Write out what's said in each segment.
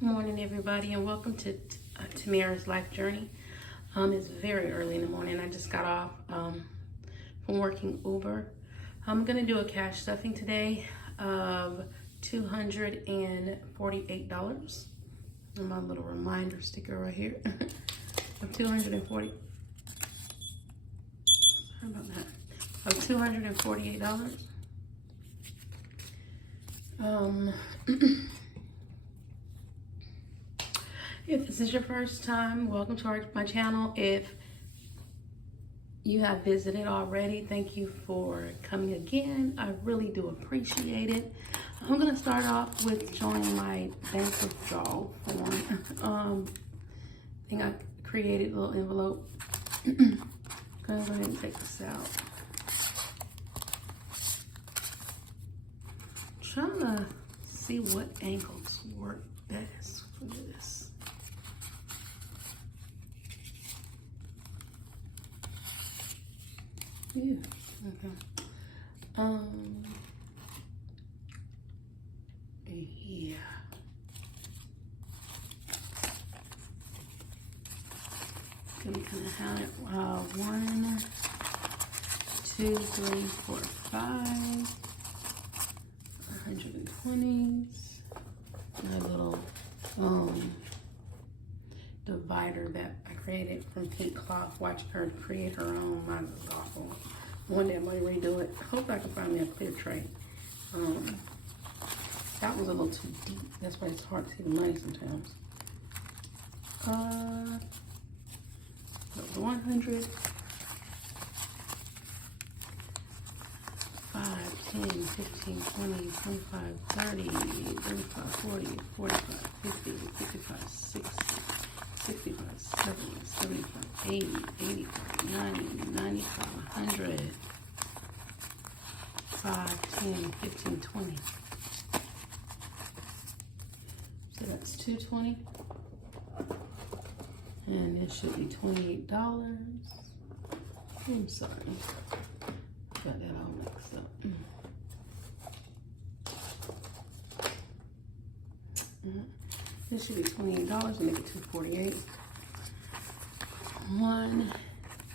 Good morning, everybody, and welcome to Tamara's Life Journey. It's very early in the morning. I just got off from working Uber. I'm gonna do a cash stuffing today of $248. And my little reminder sticker right here of 240. Sorry about that. Of $248. If this is your first time, welcome to my channel. If you have visited already, thank you for coming again. I really do appreciate it. I'm gonna start off with showing my bank withdrawal form. I think I created a little envelope. Gonna go ahead and take this out. Trying to see what angles work best for this. Yeah, okay. Yeah. Gonna kind of have it, 1, 2, 3, 4, 5, 120s, my little, divider that I created from Pink Cloth. Watch her create her own. Mine was awful. One day I'm going to redo it. Hope I can find me a clear tray. That was a little too deep. That's why it's hard to see the money sometimes. That was 100. 5, 10, 15, 20, 25, 30, 35, 40, 45, 50, 55, 60. 65, 70, 75, 80, 85, 90, 95, 100, 5, 10, 15, 20. So that's 220. And this should be $28. I'm sorry. Got that all mixed up. This should be $28 and make it $248. 1,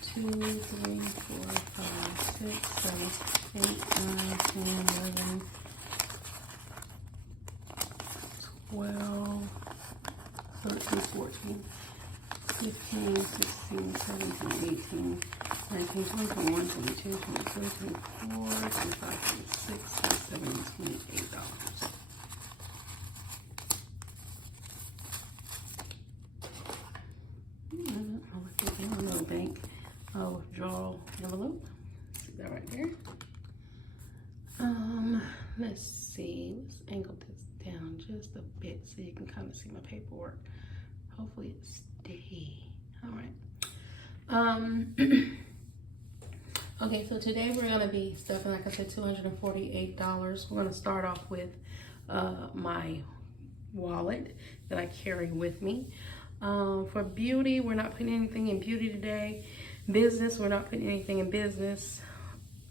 2, 3, 4, 5, 6, 7, 8, 9, 10, 11, 12, 13, 14, 15, 16, 17, 18, 19, 20, 21, 22, 23, 24, 25, 26, 27, $28. Bank withdrawal envelope. See that right there. Let's see. Let's angle this down just a bit so you can kind of see my paperwork. Hopefully it stays. All right. Okay, so today we're gonna be stuffing, like I said, $248. We're gonna start off with my wallet that I carry with me. For beauty, we're not putting anything in beauty today. Business, we're not putting anything in business.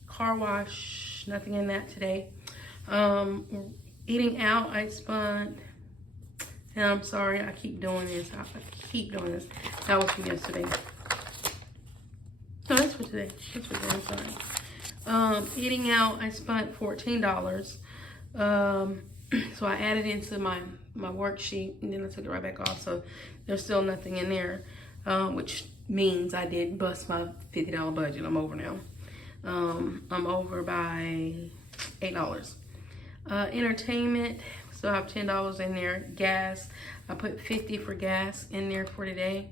Car wash, nothing in that today. Eating out, I spent, and I'm sorry, I keep doing this. I keep doing this. That was from yesterday. No, that's for today. That's for today, I'm sorry. Eating out, I spent $14. So I added into my worksheet and then I took it right back off. So there's still nothing in there, which means I did bust my $50 budget. I'm over now. I'm over by $8. Entertainment, still have $10 in there. Gas, I put 50 for gas in there for today.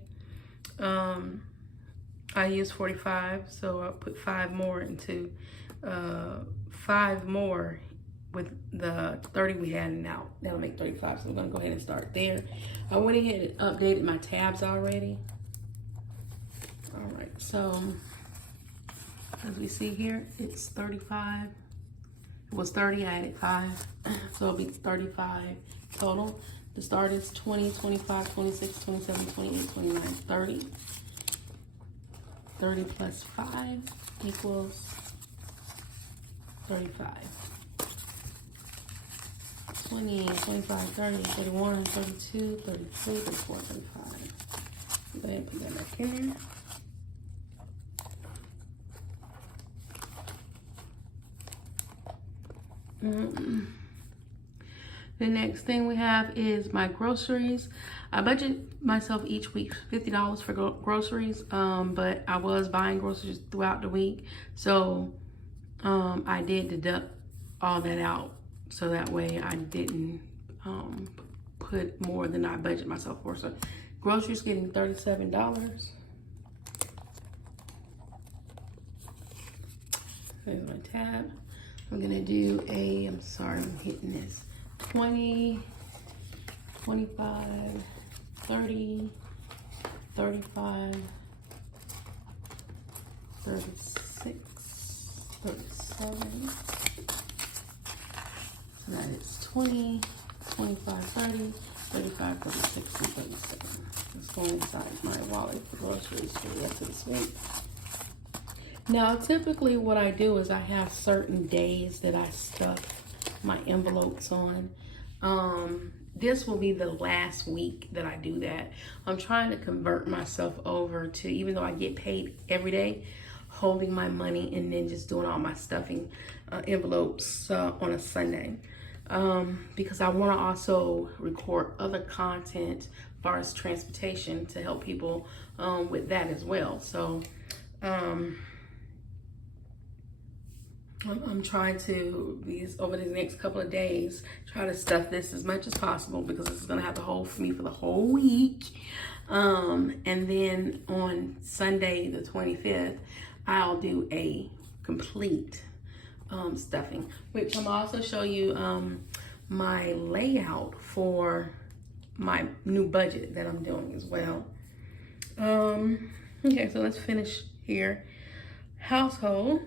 I used 45, so I put 5 more into 5 more with the 30 we had and out. That'll make 35, so we're gonna go ahead and start there. I went ahead and updated my tabs already. All right, so as we see here, it's 35. It was 30, I added 5, so it'll be 35 total. The start is 20, 25, 26, 27, 28, 29, 30. 30 plus 5 equals 35. 20, 25, 30, 31, 32, 33, 34, 35. Go ahead and put that back in there. The next thing we have is my groceries. I budget myself each week $50 for groceries, but I was buying groceries throughout the week, so I did deduct all that out, so that way I didn't put more than I budget myself for. So groceries getting $37. There's my tab. I'm gonna do a, I'm sorry, I'm hitting this, 20, 25, 30, 35, 36, 37. So that is 20, 25, 30, 35, 36, and 37. Let's go inside my wallet for groceries for the rest of this week. Now, typically what I do is I have certain days that I stuff my envelopes on. This will be the last week that I do that. I'm trying to convert myself over to, even though I get paid every day, holding my money and then just doing all my stuffing envelopes on a Sunday. Because I want to also record other content as far as transportation to help people with that as well. So I'm trying to, over the next couple of days, try to stuff this as much as possible, because this is going to have to hold for me for the whole week. And then on Sunday the 25th, I'll do a complete stuffing, which I'm also show you my layout for my new budget that I'm doing as well. Okay, so let's finish here. Household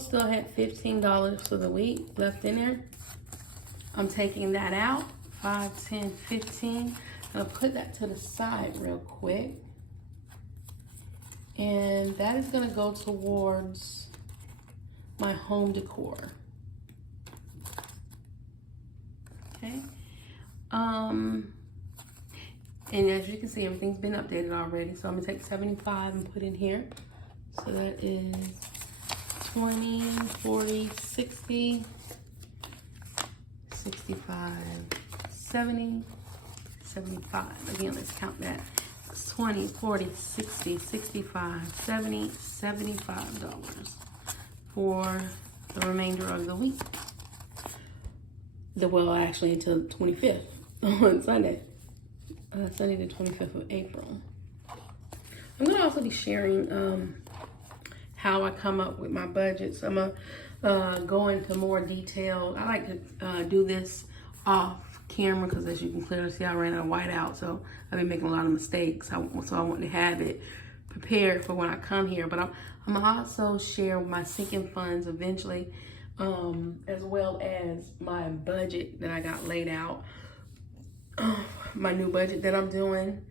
still had $15 for the week left in there. I'm taking that out, 5, 10, 15. I'll put that to the side real quick. And that is gonna go towards my home decor. Okay. And as you can see, everything's been updated already. So I'm gonna take 75 and put in here. So that is 20, 40, 60, 65, 70, 75. Again, let's count that. It's 20, 40, 60, 65, 70, $75 for the remainder of the week. Well, actually until the 25th on Sunday. Sunday the 25th of April. I'm gonna also be sharing how I come up with my budgets. I'm gonna go into more detail. I like to do this off camera, because as you can clearly see, I ran out of whiteout, so I've been making a lot of mistakes. So I want to have it prepared for when I come here. But I'm gonna also share my sinking funds eventually, as well as my budget that I got laid out, my new budget that I'm doing,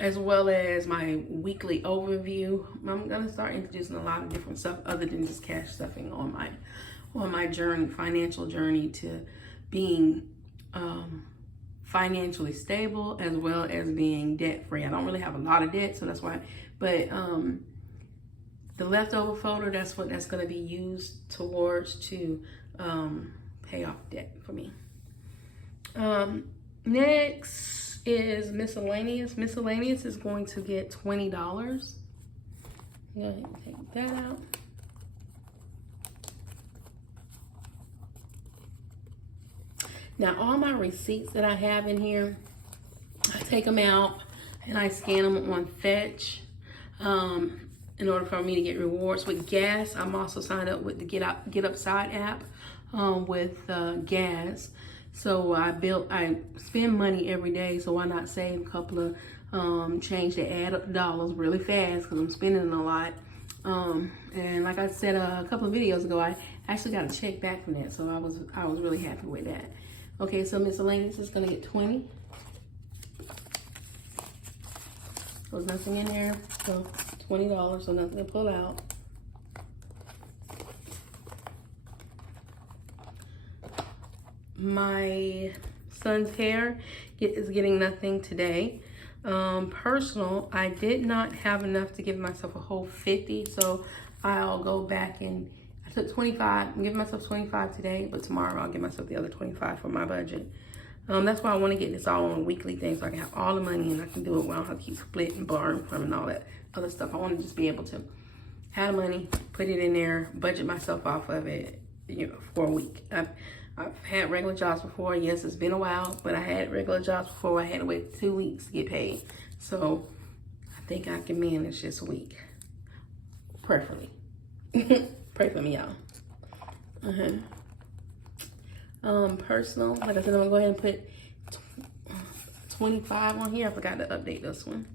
as well as my weekly overview. I'm gonna start introducing a lot of different stuff other than just cash stuffing on my journey, financial journey to being financially stable, as well as being debt free. I don't really have a lot of debt, so that's why. But the leftover folder, that's what that's gonna be used towards to pay off debt for me. Next is miscellaneous. Miscellaneous is going to get $20. Go ahead and take that out. Now, all my receipts that I have in here, I take them out and I scan them on Fetch in order for me to get rewards. With gas, I'm also signed up with the Get Upside app with gas. So I spend money every day, so why not save a couple of change to add up dollars really fast, because I'm spending a lot. And like I said a couple of videos ago, I actually got a check back from that, so I was really happy with that. Okay, so miscellaneous is gonna get 20. There's nothing in there, so $20, so nothing to pull out. my son's hair is getting nothing today. Personal, I did not have enough to give myself a whole 50, so I'll go back and I took 25. I'm giving myself 25 today, but tomorrow I'll give myself the other 25 for my budget. That's why I want to get this all on a weekly thing so I can have all the money and I can do it where I don't have to keep splitting, borrowing from and all that other stuff. I want to just be able to have money, put it in there, budget myself off of it, you know, for a week. I've had regular jobs before. Yes, it's been a while, but I had regular jobs before. I had to wait 2 weeks to get paid. So I think I can manage this week. Preferably. Pray for me, y'all. Personal, like I said, I'm gonna go ahead and put 25 on here. I forgot to update this one.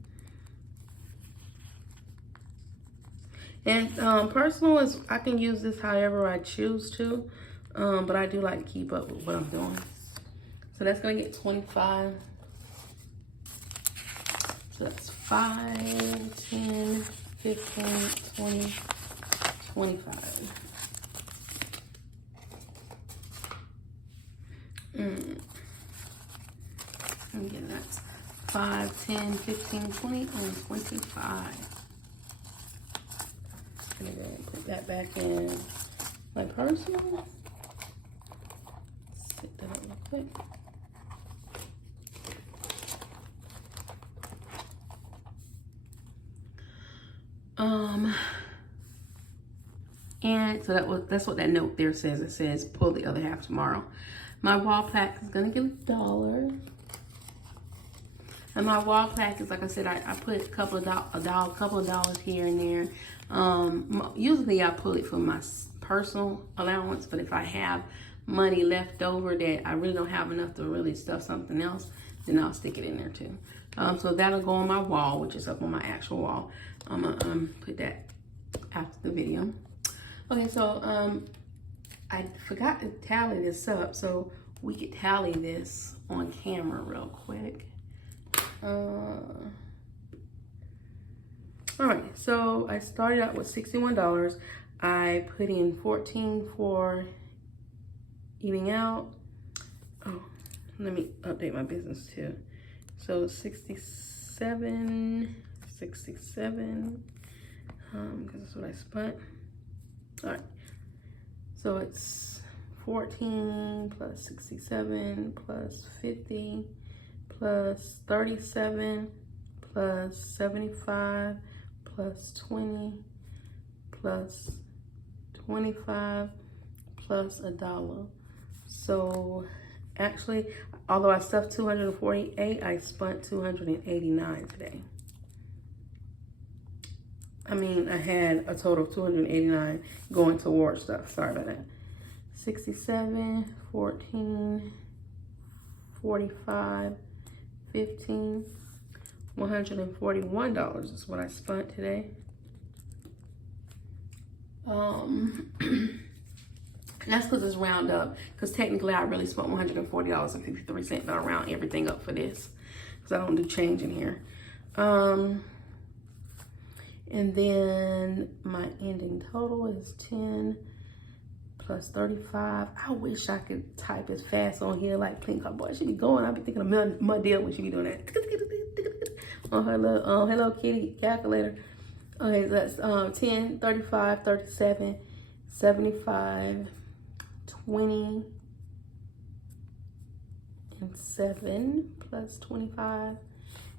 And personal is, I can use this however I choose to, but I do like to keep up with what I'm doing. So that's gonna get 25. So that's 5, 10, 15, 20, 25. Again, that's 5, 10, 15, 20, and 25. I'm gonna go and put that back in my personal. Set that up real quick. And so that's what that note there says. It says pull the other half tomorrow. My wall plaque is gonna get $1. And my wall plaque is, like I said, I put a couple of dollars here and there. Usually I pull it from my personal allowance, but if I have money left over that I really don't have enough to really stuff something else, then I'll stick it in there too. So that'll go on my wall, which is up on my actual wall. I'm gonna put that after the video. Okay, so I forgot to tally this up, so we could tally this on camera real quick. All right, so I started out with $61. I put in 14 for eating out. Oh, let me update my business too. So 67, because that's what I spent. All right, so it's 14 plus 67 plus 50 plus 37 plus 75 plus 20 plus 25 plus $1. So actually, although I stuffed 248, I spent 289 today. I mean, I had a total of 289 going towards stuff. Sorry about that. 67, 14, 45, 15, $141 is what I spent today. That's because it's round up. Because technically I really spent $140.53, but I round everything up for this. Because I don't do change in here. And then my ending total is 10 plus 35. I wish I could type as fast on here like Pink Boy. She be going. I be thinking of my deal when she be doing that. On her little Hello Kitty calculator. Okay, so that's 10, 35, 37, 75, 20, and 7 plus 25.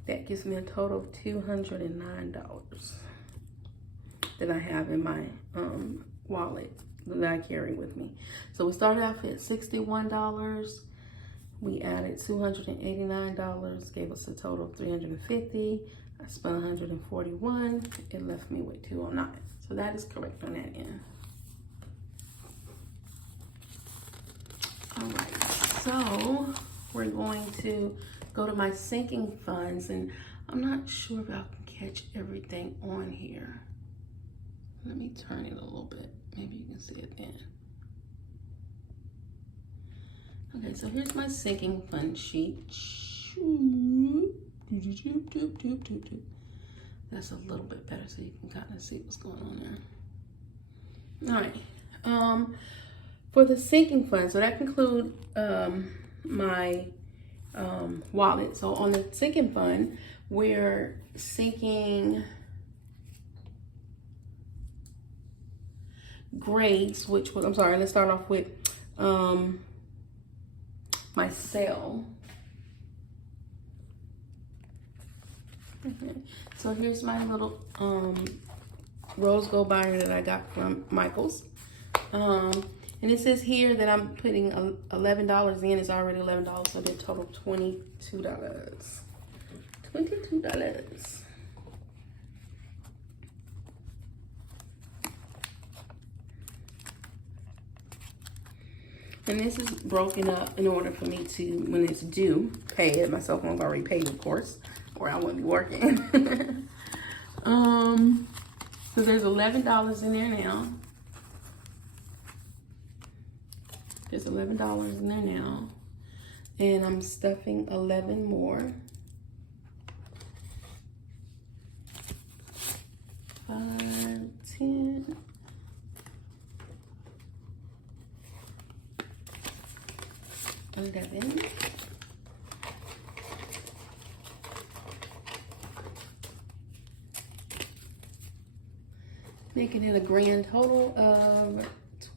That gives me a total of $209 that I have in my wallet that I carry with me. So we started off at $61. We added $289, gave us a total of $350. I spent $141. It left me with $209. So that is correct on that end. All right, so we're going to go to my sinking funds, and I'm not sure if I can catch everything on here. Let me turn it a little bit. Maybe you can see it then. Okay, so here's my sinking fund sheet. That's a little bit better so you can kind of see what's going on there. All right. for the sinking fund, so that concludes my wallet. So on the sinking fund, we're sinking grades, which was, I'm sorry, let's start off with my sale. Okay. So here's my little rose gold binder that I got from Michael's. And it says here that I'm putting $11 in. It's already $11, so they total $22. $22. And this is broken up in order for me to, when it's due, pay it. My cell phone's already paid, of course, or I wouldn't be working. So there's $11 in there now. There's $11 in there now. And I'm stuffing 11 more. 5, 10. $11. Making it a grand total of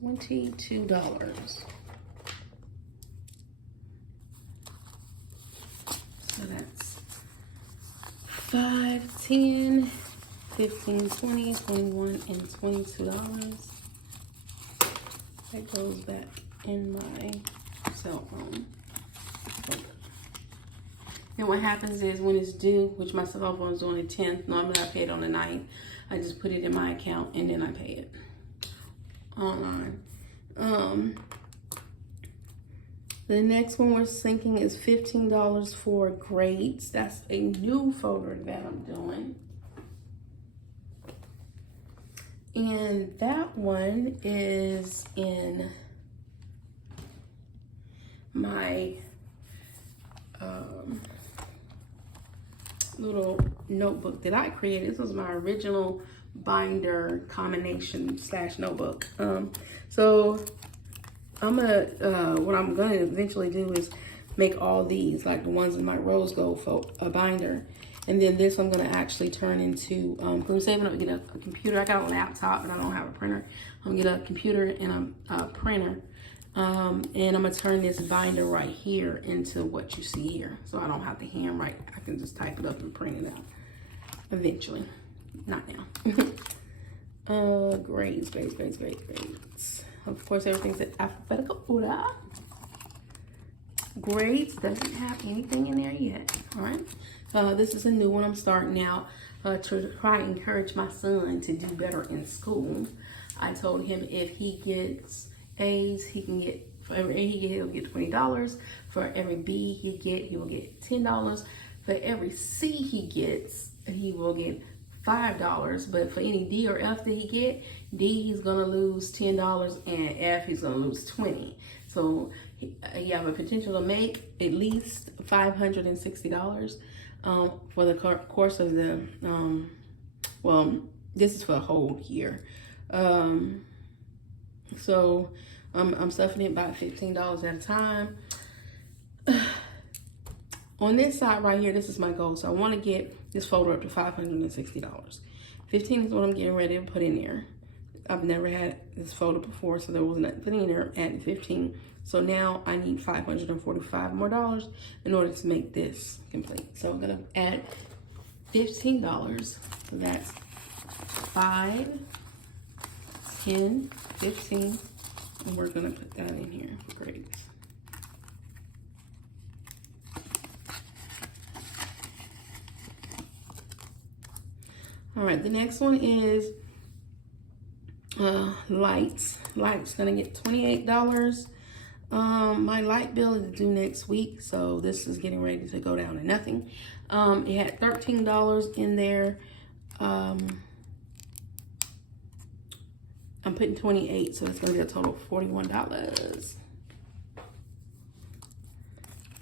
$22. So that's 5, 10, 15, 20, 21, and $22. That goes back in my cell phone. And what happens is when it's due, which my cell phone is on the 10th, normally I pay it on the 9th. I just put it in my account and then I pay it online. The next one we're sinking is $15 for grades. That's a new folder that I'm doing. And that one is in my little notebook that I created. This was my original binder combination / notebook. So I'm gonna, what I'm gonna eventually do is make all these, like the ones in my rose gold binder. And then this I'm gonna actually turn into, because I'm saving up to get a computer. I got a laptop, but I don't have a printer. I'm gonna get a computer and a printer. And I'm gonna turn this binder right here into what you see here. So I don't have to handwrite. I can just type it up and print it out eventually. Not now. Grades. Of course, everything's in alphabetical order. Grades doesn't have anything in there yet. All right. This is a new one I'm starting out to try and encourage my son to do better in school. I told him if he gets A's, he can get, for every A he gets, he'll get $20. For every B he will get $10. For every C he gets, he will get $5. But for any D or F that he get, D he's gonna lose $10 and F he's gonna lose $20. So you have a potential to make at least $560 for the course of the well, this is for the whole year. So I'm stuffing it about $15 at a time. On this side right here, this is my goal. So I want to get this folder up to $560. 15 is what I'm getting ready to put in there. I've never had this folder before, so there was nothing in there at 15. So now I need $545 more in order to make this complete. So I'm gonna add $15. So that's 5, 10, 15, and we're gonna put that in here for grades. All right, the next one is lights. Lights gonna get $28. My light bill is due next week, so this is getting ready to go down to nothing. It had $13 in there. I'm putting 28, so it's gonna be a total of $41.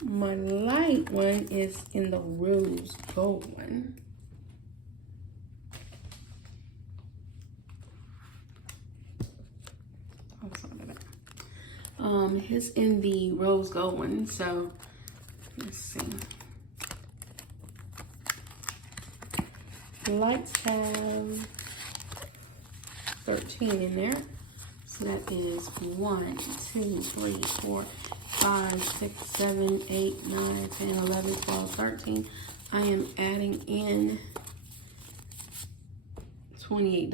My light one is in the rose gold one. It's in the rose gold one, so let's see. The lights have 13 in there. So that is 1, 2, 3, 4, 5, 6, 7, 8, 9, 10, 11, 12, 13. I am adding in $28.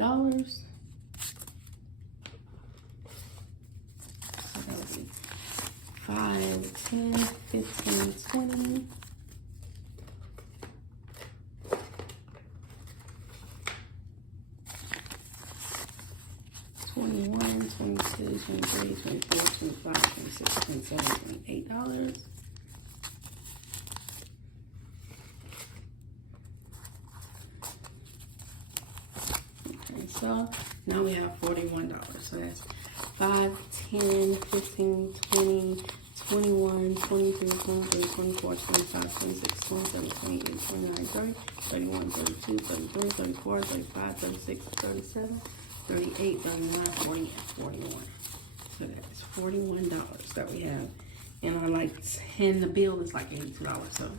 So that would be 5, 10, 15, 20. 21, 22, 23, 24, 25, 26, 27, $28. Okay, so now we have $41. So that's 5, 10, 15, 20, 21, 22, 23, 24, 25, 26, 27, 28, 29, 30, 31, 32, 33, 34, 35, 36, 37, 38, 39, 40, 41. So that's $41 that we have. And our lights, and the bill is like $82. So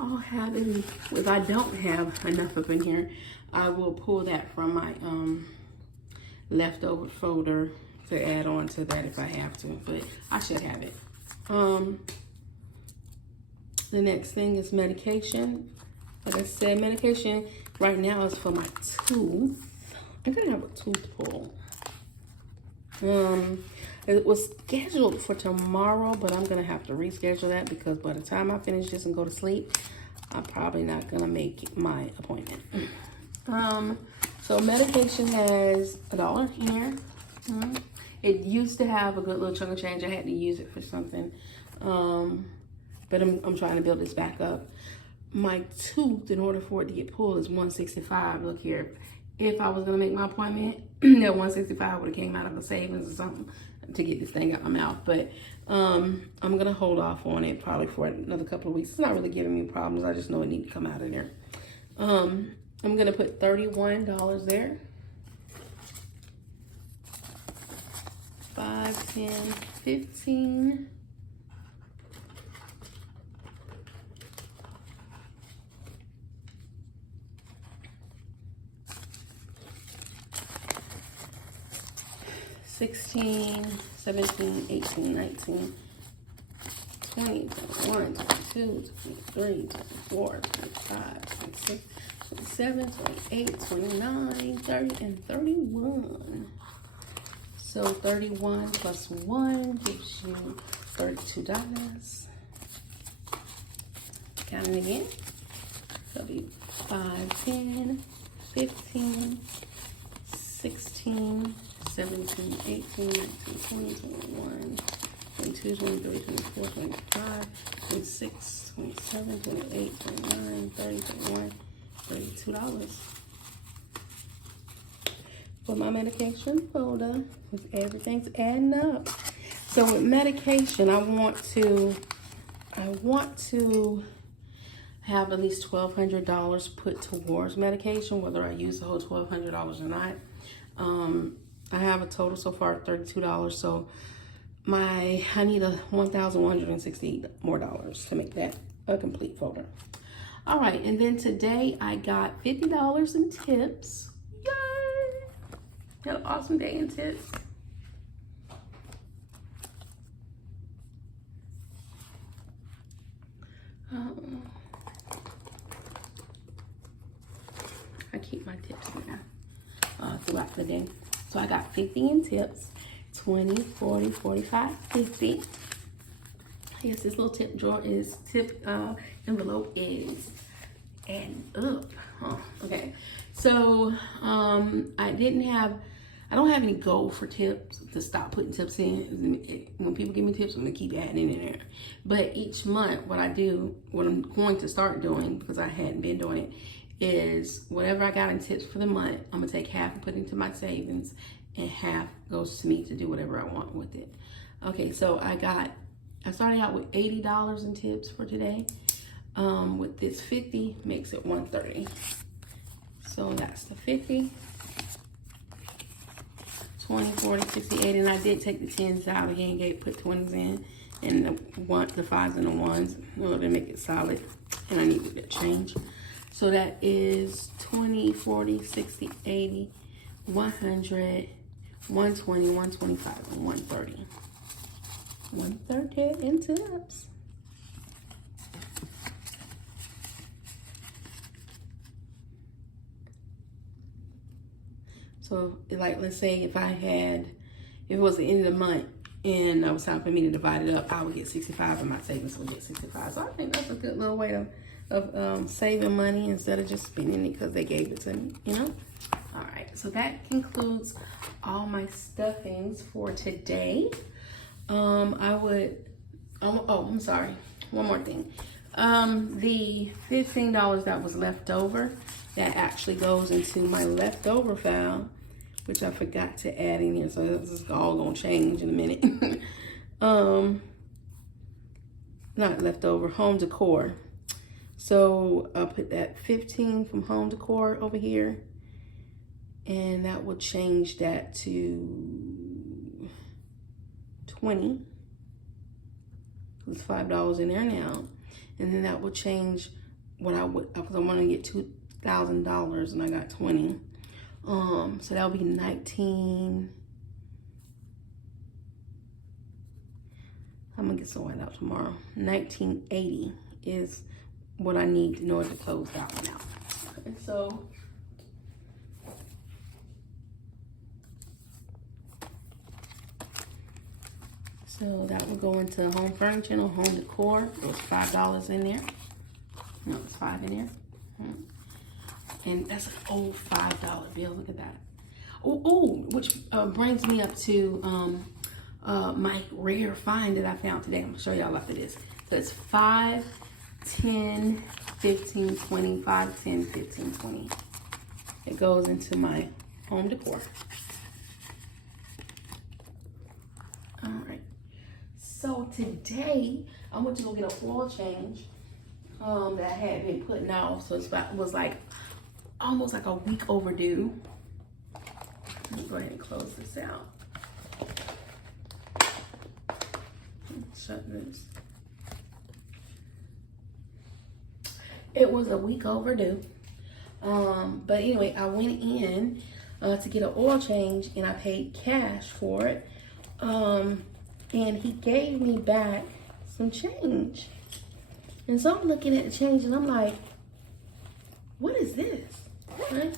I'll have it. If I don't have enough up in here, I will pull that from my leftover folder to add on to that if I have to. But I should have it. The next thing is medication. Like I said, medication right now is for my tooth. I'm gonna have a tooth pull. It was scheduled for tomorrow, but I'm gonna have to reschedule that because by the time I finish this and go to sleep, I'm probably not gonna make my appointment. So medication has $1 here. It used to have a good little chunk of change. I had to use it for something, but I'm trying to build this back up. My tooth, in order for it to get pulled, is $165. Look here. If I was gonna make my appointment, that $165 would have came out of a savings or something to get this thing out my mouth. But I'm gonna hold off on it probably for another couple of weeks. It's not really giving me problems. I just know it needs to come out of there. I'm gonna put $31 there. 5, 10, 15. 16, 17, 18, 19, 20, 21, 22, 23, 24, 25, 26, 27, 28, 29, 30, and 31. So 31 plus 1 gives you $32. Count it again. That'll be 5, 10, 15, 16, 17, 18, 19, 20, 21, 22, 23, 24, 25, 26, 27, 28, 29, 30, 31, $32. For my medication folder, with everything's adding up. So with medication, I want to have at least $1,200 put towards medication, whether I use the whole $1,200 or not. I have a total so far of $32, so I need a $1,160 more to make that a complete folder. All right, and then today I got $50 in tips. Yay! Had an awesome day in tips. I keep my tips in there throughout the day. So I got 50 in tips, 20, 40, 45, 50. Yes, this little tip drawer is, envelope is adding up. Okay, so I don't have any goal for tips to stop putting tips in. When people give me tips, I'm gonna keep adding in there. But each month, what I'm going to start doing, because I hadn't been doing it, is whatever I got in tips for the month, I'm gonna take half and put into my savings, and half goes to me to do whatever I want with it. Okay, so I started out with $80 in tips for today. With this 50 makes it $130. So that's the 50. 20, 40, 60, 80. And I did take the 10s out again, put 20s in. And the 5s and the 1s in order to make it solid. And I needed that change. So that is 20, 40, 60, 80, 100, 120, 125, and 130. 130 in tips. So, like, let's say if it was the end of the month and it was time for me to divide it up, I would get 65 and my savings would get 65. So I think that's a good little way of saving money instead of just spending it because they gave it to me, you know? All right, so that concludes all my stuffings for today. I'm sorry, one more thing. The $15 that was left over, that actually goes into my leftover file, which I forgot to add in here, so this is all gonna change in a minute. Not leftover, home decor. So I'll put that 15 from home decor over here, and that will change that to 20. There's $5 in there now, and then that will change what I would, because I want to get $2,000 and I got 20. So that'll be 19. I'm gonna get some white out tomorrow. 1980 is what I need in order to close that one out. Okay, so that will go into home furniture or home decor. There was $5 in there. No, it's 5 in there. And that's an old $5 bill. Look at that. Oh, which brings me up to my rare find that I found today. I'm gonna show y'all after this. So it's 5, 10, 15, 20, 5, 10, 15, 20. It goes into my home decor. All right. So today I went to go get an oil change that I had been putting off. So it was like almost like a week overdue. Let me go ahead and close this out. Shut this. It was a week overdue. But anyway, I went in to get an oil change and I paid cash for it. And he gave me back some change. And so I'm looking at the change and I'm like, what is this? Right?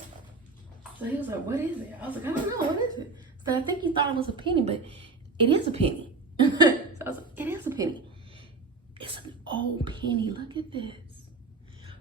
So he was like, what is it? I was like, I don't know, what is it? So I think he thought it was a penny, but it is a penny. So I was like, it is a penny. It's an old penny. Look at this.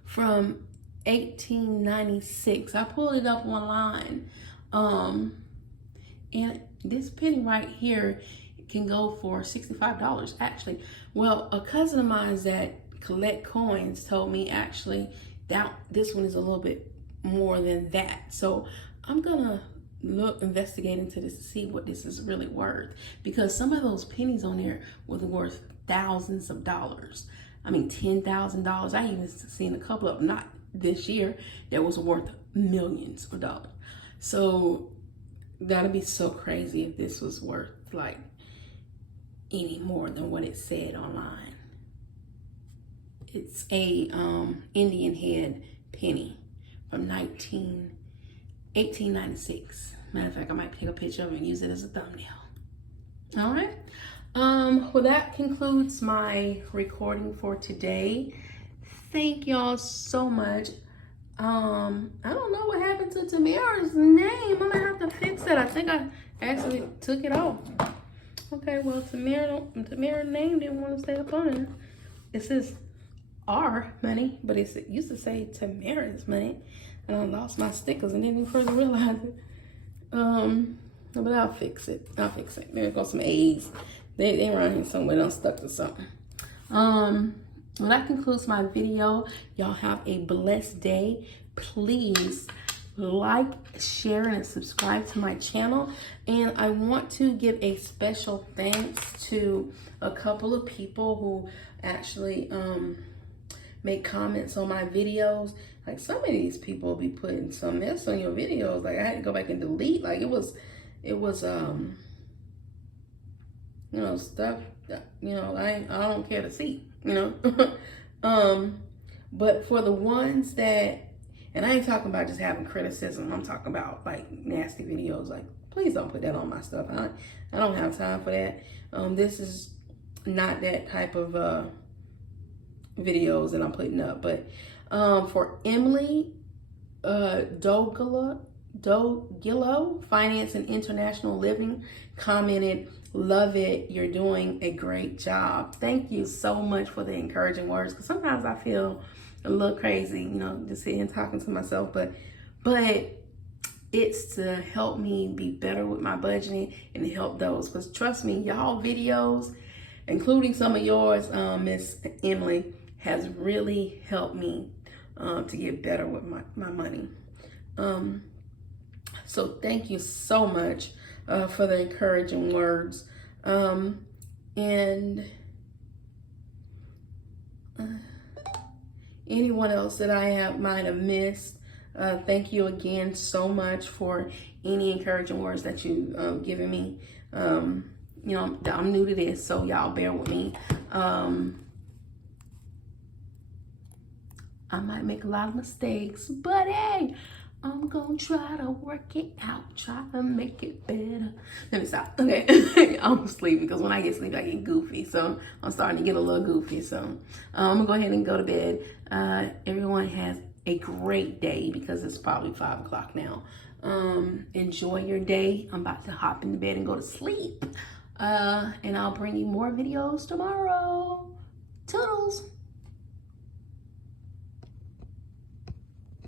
From 1896. I pulled it up online. And this penny right here can go for $65 actually. Well, a cousin of mine that collect coins told me actually that this one is a little bit more than that. So I'm gonna investigate into this to see what this is really worth, because some of those pennies on there were worth thousands of dollars. I mean, $10,000. I even seen a couple of them, not this year, that was worth millions of dollars. So that'd be so crazy if this was worth like any more than what it said online. It's a Indian head penny from 1896. Matter of fact, I might take a picture of it and use it as a thumbnail. All right. Well, that concludes my recording for today. Thank y'all so much. I don't know what happened to Tamara's name. I'm gonna have to fix that. I think I actually took it off. Okay, well, Tamara's name didn't want to stay up on it. It says our money, but it used to say Tamara's money, and I lost my stickers and didn't even further realize it. But I'll fix it. There goes some A's. They around here somewhere done stuck to something. Well, that concludes my video. Y'all have a blessed day. Please like, share, and subscribe to my channel. And I want to give a special thanks to a couple of people who actually make comments on my videos. Like, some of these people be putting some mess on your videos. Like, I had to go back and delete. Like, it was it was you know, stuff that, you know, I don't care to see, you know. But for the ones that, and I ain't talking about just having criticism, I'm talking about like nasty videos. Like, please don't put that on my stuff. I don't have time for that. This is not that type of videos that I'm putting up. But for Emily Dogillo, Finance and International Living, commented, "Love it. You're doing a great job." Thank you so much for the encouraging words. Because sometimes I feel a little crazy, you know, just sitting and talking to myself. But it's to help me be better with my budgeting and to help those. Because trust me, y'all videos, including some of yours, Miss Emily, has really helped me to get better with my money. So thank you so much for the encouraging words. And anyone else that I might have missed, thank you again so much for any encouraging words that you've given me. You know, I'm new to this, so y'all bear with me. I might make a lot of mistakes, but hey, I'm gonna try to work it out, try to make it better. Let me stop. Okay, I'm sleepy because when I get sleepy, I get goofy. So I'm starting to get a little goofy. So I'm gonna go ahead and go to bed. Everyone has a great day because it's probably 5 o'clock now. Enjoy your day. I'm about to hop in the bed and go to sleep. And I'll bring you more videos tomorrow. Toodles.